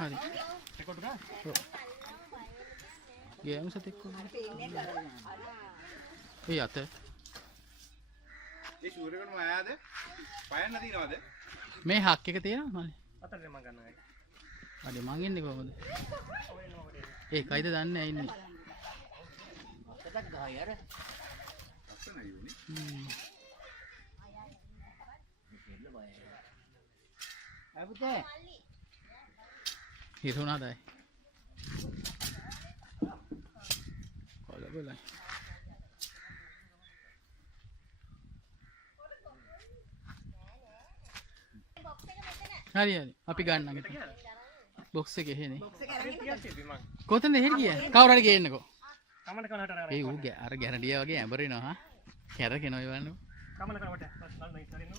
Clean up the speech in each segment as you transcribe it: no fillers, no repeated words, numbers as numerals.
හරි. රෙකෝඩ් කරා? ඔව්. ගේම් සතෙක් කොහොමද? ඒ අත. ඒ ෂූරේකට මයාද? පයන්න තියනවද? මේ හක් එක තියෙනවා මල්ලි. අතට මම ගන්නවා. අඩේ මං එන්නේ කොහොමද? ඒකයිද දන්නේ නැහැ ඉන්නේ. අතට ගහයි අර. ලස්සනයි උනේ. අය පුතේ. හිරුණාදයි. කොළබලයි. හරි හරි අපි ගන්න ගෙත. බොක්ස් එකේ එහෙනේ. කොතනද එහෙට ගියා? කවුරු හරි ගේන්නකෝ. කමන කනට අර ඒ ඌ අර ගැරඩියා වගේ ඇඹරෙනවා හා. කැරගෙන ඔය වන්නු. කමන කනට නල් නයි තරිනු.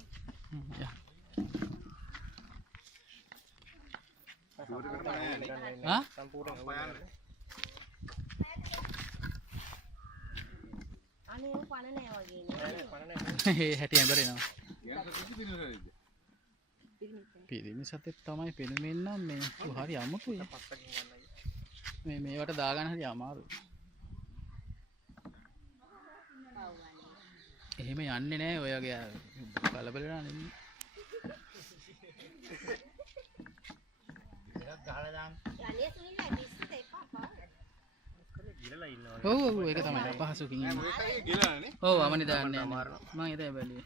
යා. ෂූරේකට මයානේ. ආ? සම්පූර්ණ පයන්න. අනේ ਉਹ පණ නෑ වගේ නේ. පණ නැහැ. ඒ හැටි ඇඹරෙනවා. ගෑනු සතෙක් පිළිසෙයිද? පිරිමි සතෙක් තමයි පෙනුමෙන් නම් මේ ඌ හරි අමුතුයි. පස්සකින් ගන්නයි. මේවට දාගන්න හරි අමාරුයි. එහෙම යන්නේ නැහැ ඔය වගේ කලබල වෙලා නෙමෙයි. එකක් ගහලා දාන්න. යන්නේ සුනිල් ඇවිස්සට එපා පාර. ගිලලා ඉන්නවා. ඔව් ඔව් ඒක තමයි පහසුකින් ඉන්නේ. මොකක්ද ගිලලානේ? ඔව් අමනි දාන්නේ මම එතන බැලුවේ.